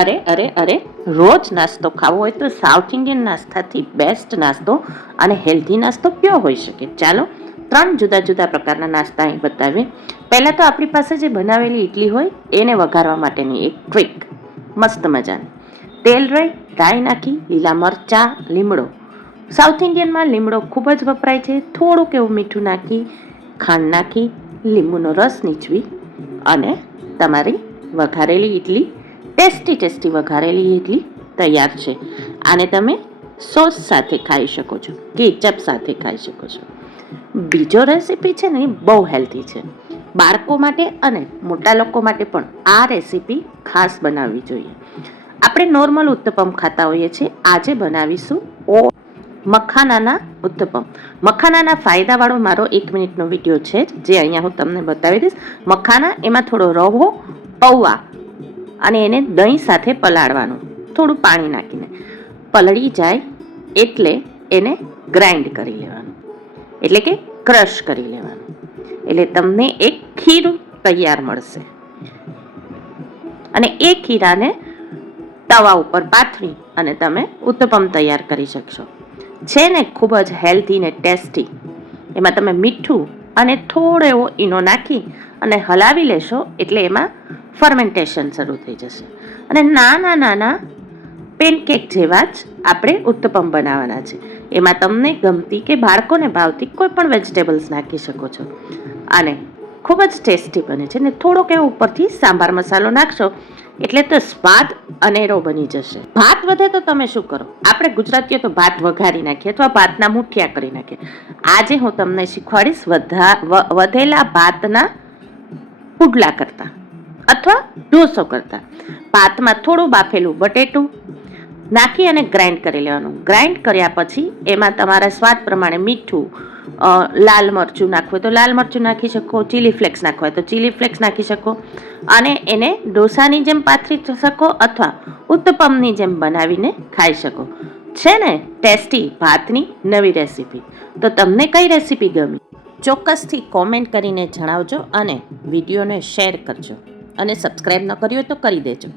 અરે અરે અરે, રોજ નાસ્તો ખાવો હોય તો સાઉથ ઇન્ડિયન નાસ્તાથી બેસ્ટ નાસ્તો અને હેલ્ધી નાસ્તો કયો હોઈ શકે? ચાલો 3 જુદા જુદા પ્રકારના નાસ્તા અહીં બતાવીએ. પહેલાં તો આપણી પાસે જે બનાવેલી ઇડલી હોય એને વઘારવા માટેની એક ટ્રીક મસ્ત મજાની. તેલ રાઈ નાખી, લીલા મરચાં, લીમડો. સાઉથ ઇન્ડિયનમાં લીમડો ખૂબ જ વપરાય છે. થોડુંક એવું મીઠું નાખી, ખાંડ નાખી, લીંબુનો રસ નીચવી અને તમારી વઘારેલી ઇડલી, ટેસ્ટી વઘારેલી ઇડલી તૈયાર છે. આને તમે સોસ સાથે ખાઈ શકો છો, કેચઅપ સાથે ખાઈ શકો છો. બીજો રેસીપી છે ને એ બહુ હેલ્ધી છે. બાળકો માટે અને મોટા લોકો માટે પણ આ રેસીપી ખાસ બનાવવી જોઈએ. આપણે નોર્મલ ઉત્તપમ ખાતા હોઈએ છીએ, આજે બનાવીશું મખાનાના ઉત્તપમ. મખાનાના ફાયદાવાળો મારો 1 મિનિટનો વિડીયો છે જે અહીંયા હું તમને બતાવી દઈશ. મખાના, એમાં થોડો રવો, પૌવા અને એને દહીં સાથે પલાળવાનું, થોડું પાણી નાખીને. પલળી જાય એટલે એને ગ્રાઇન્ડ કરી લેવાનું, એટલે કે ક્રશ કરી લેવાનું. એટલે તમને એક ખીરું તૈયાર મળશે અને એ ખીરાને તવા ઉપર પાથરી અને તમે ઉત્તપમ તૈયાર કરી શકશો. છે ને ખૂબ જ હેલ્ધી ને ટેસ્ટી. એમાં તમે મીઠું અને થોડો એવો ઈનો નાખી અને હલાવી લેશો એટલે એમાં ફર્મેન્ટેશન શરૂ થઈ જશે અને નાના નાના પેનકેક જેવા જ આપણે ઉત્તપમ બનાવવાના છે. એમાં તમને ગમતી કે બાળકોને ભાવતી કોઈ પણ વેજીટેબલ્સ નાખી શકો છો અને ખૂબ જ ટેસ્ટી બને છે. ને થોડોક એવો ઉપરથી સાંભાર મસાલો નાખશો એટલે તો સ્વાદ અનેરો બની જશે. ભાત વધે તો તમે શું કરો? આપણે ગુજરાતીઓ તો ભાત વઘારી નાખીએ અથવા ભાતના મુઠિયા કરી નાખીએ. આજે હું તમને શીખવાડીશ વધેલા ભાતના પુડલા કરતા અથવા ઢોસો કરતા. ભાતમાં થોડું બાફેલું બટેટું નાખી અને ગ્રાઇન્ડ કરી લેવાનું. ગ્રાઇન્ડ કર્યા પછી એમાં તમારા સ્વાદ પ્રમાણે મીઠું, લાલ મરચું નાખવું હોય તો લાલ મરચું નાખી શકો, ચીલી ફ્લેક્સ નાખવા હોય તો ચીલી ફ્લેક્સ નાખી શકો અને એને ઢોસાની જેમ પાથરી શકો અથવા ઉત્તપમની જેમ બનાવીને ખાઈ શકો. છે ને ટેસ્ટી ભાતની નવી રેસીપી. તો તમને કઈ રેસીપી ગમી? ચોક્કસથી કોમેન્ટ કરીને જણાવજો અને વિડીયોને શેર કરજો અને સબસ્ક્રાઈબ ન કર્યું હોય તો કરી દેજો.